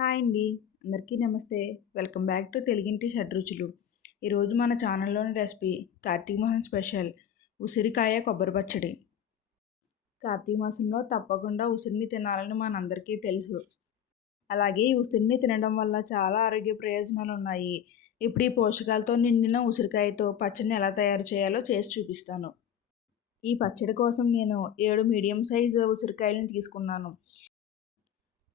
Hi అండి. అందరికీ నమస్తే. వెల్కమ్ బ్యాక్ టు తెలుగింటి షడ్రుచులు. ఈరోజు మన ఛానల్లోని రెసిపీ కార్తీక మాసం స్పెషల్ ఉసిరికాయ కొబ్బరి పచ్చడి. కార్తీక మాసంలో తప్పకుండా ఉసిరిని తినాలని మనందరికీ తెలుసు. అలాగే ఈ ఉసిరిని తినడం వల్ల చాలా ఆరోగ్య ప్రయోజనాలు ఉన్నాయి. ఇప్పుడు ఈ పోషకాలతో నిండిన ఉసిరికాయతో పచ్చడిని ఎలా తయారు చేయాలో చేసి చూపిస్తాను. ఈ పచ్చడి కోసం నేను ఏడు మీడియం సైజు ఉసిరికాయలను తీసుకున్నాను.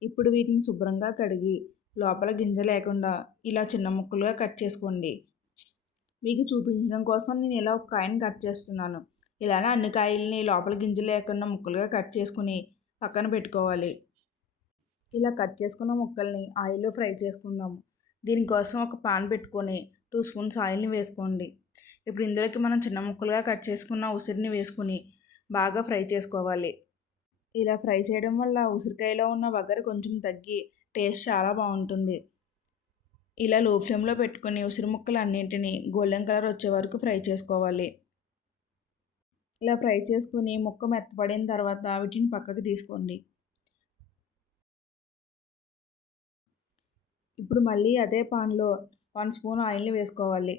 ఇప్పుడు వీటిని శుభ్రంగా కడిగి లోపల గింజ లేకుండా ఇలా చిన్న ముక్కలుగా కట్ చేసుకోండి. మీకు చూపించడం కోసం నేను ఇలా ఒక కాయని కట్ చేస్తున్నాను. ఇలానే అన్ని కాయల్ని లోపల గింజ లేకుండా ముక్కలుగా కట్ చేసుకుని పక్కన పెట్టుకోవాలి. ఇలా కట్ చేసుకున్న ముక్కల్ని ఆయిల్లో ఫ్రై చేసుకుందాము దీనికోసం ఒక పాన్ పెట్టుకొని టూ స్పూన్స్ ఆయిల్ని వేసుకోండి. ఇప్పుడు ఇందులోకి మనం చిన్న ముక్కలుగా కట్ చేసుకున్న ఉసిరిని వేసుకుని బాగా ఫ్రై చేసుకోవాలి. ఇలా ఫ్రై చేయడం వల్ల ఉసిరికాయలో ఉన్న వగరు కొంచెం తగ్గి టేస్ట్ చాలా బాగుంటుంది. ఇలా లో ఫ్లేమ్లో పెట్టుకుని ఉసిరి ముక్కలు అన్నింటినీ గోల్డెన్ కలర్ వచ్చే వరకు ఫ్రై చేసుకోవాలి. ఇలా ఫ్రై చేసుకుని ముక్క మెత్తపడిన తర్వాత వీటిని పక్కకు తీసుకోండి. ఇప్పుడు మళ్ళీ అదే పాన్లో వన్ స్పూన్ ఆయిల్ని వేసుకోవాలి.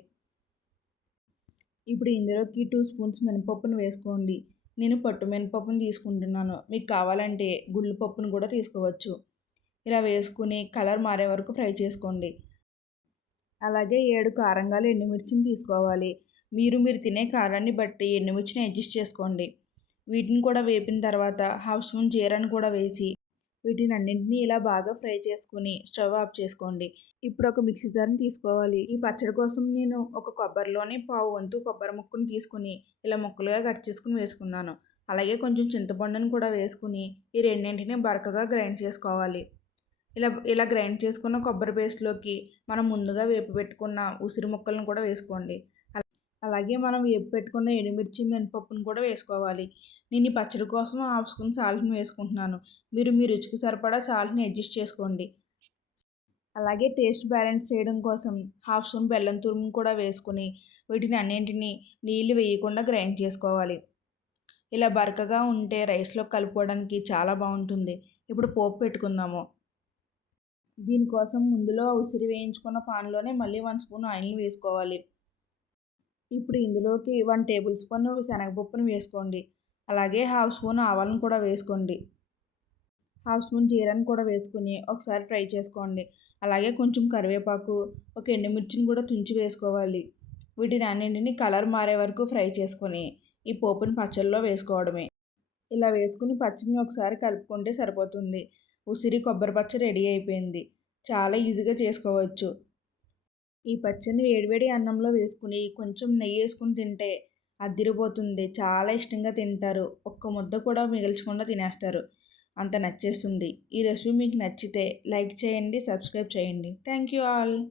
ఇప్పుడు ఇందులోకి టూ స్పూన్స్ మినపప్పును వేసుకోండి. నేను పట్టుమినపప్పును తీసుకుంటున్నాను. మీకు కావాలంటే గుళ్ళు పప్పును కూడా తీసుకోవచ్చు. ఇలా వేసుకుని కలర్ మారే వరకు ఫ్రై చేసుకోండి. అలాగే ఏడు కారంగాలు ఎండుమిర్చిని తీసుకోవాలి. మీరు మీరు తినే కారాన్ని బట్టి ఎండుమిర్చిని అడ్జస్ట్ చేసుకోండి. వీటిని కూడా వేపిన తర్వాత హాఫ్ స్పూన్ జీరాని కూడా వేసి వీటిని అన్నింటినీ ఇలా బాగా ఫ్రై చేసుకుని స్టవ్ ఆఫ్ చేసుకోండి. ఇప్పుడు ఒక మిక్సీ జార్ని తీసుకోవాలి. ఈ పచ్చడి కోసం నేను ఒక కొబ్బరిలోని పావు వంతు కొబ్బరి ముక్కను తీసుకుని ఇలా ముక్కలుగా కట్ చేసుకుని వేసుకున్నాను. అలాగే కొంచెం చింతపండుని కూడా వేసుకుని ఈ రెండింటిని బరకగా గ్రైండ్ చేసుకోవాలి. ఇలా ఇలా గ్రైండ్ చేసుకున్న కొబ్బరి పేస్ట్లోకి మనం ముందుగా వేపు పెట్టుకున్న ఉసిరి ముక్కలను కూడా వేసుకోండి. అలాగే మనం వేపు పెట్టుకున్న ఎండుమిర్చి మినపప్పును కూడా వేసుకోవాలి. నేను ఈ పచ్చడి కోసం హాఫ్ స్పూన్ సాల్ట్ని వేసుకుంటున్నాను. మీరు మీ రుచికి సరిపడా సాల్ట్ని అడ్జస్ట్ చేసుకోండి. అలాగే టేస్ట్ బ్యాలెన్స్ చేయడం కోసం హాఫ్ స్పూన్ బెల్లం తురుము కూడా వేసుకుని వీటిని అన్నింటినీ నీళ్ళు వేయకుండా గ్రైండ్ చేసుకోవాలి. ఇలా బరకగా ఉంటే రైస్లో కలుపుకోవడానికి చాలా బాగుంటుంది. ఇప్పుడు పోపు పెట్టుకుందాము. దీనికోసం ముందులో ఉసిరి వేయించుకున్న పాన్లోనే మళ్ళీ వన్ స్పూన్ ఆయిల్ని వేసుకోవాలి. ఇప్పుడు ఇందులోకి వన్ టేబుల్ స్పూన్ శనగపప్పును వేసుకోండి. అలాగే హాఫ్ స్పూన్ ఆవాలను కూడా వేసుకోండి. హాఫ్ స్పూన్ జీరాన్ని కూడా వేసుకుని ఒకసారి ఫ్రై చేసుకోండి. అలాగే కొంచెం కరివేపాకు ఒక ఎండుమిర్చిని కూడా తుంచి వేసుకోవాలి. వీటిని అన్నింటిని కలర్ మారే వరకు ఫ్రై చేసుకొని ఈ పోపుని పచ్చళ్ళలో వేసుకోవడమే. ఇలా వేసుకుని పచ్చడిని ఒకసారి కలుపుకుంటే సరిపోతుంది. ఉసిరి కొబ్బరి పచ్చ రెడీ అయిపోయింది. చాలా ఈజీగా చేసుకోవచ్చు. ఈ పచ్చడిని వేడివేడి అన్నంలో వేసుకుని కొంచెం నెయ్యి వేసుకుని తింటే అద్దిరిపోతుంది చాలా ఇష్టంగా తింటారు. ఒక్క ముద్ద కూడా మిగిల్చకుండా తినేస్తారు. అంత నచ్చేస్తుంది. ఈ రెసిపీ మీకు నచ్చితే లైక్ చేయండి సబ్స్క్రైబ్ చేయండి. Thank you all.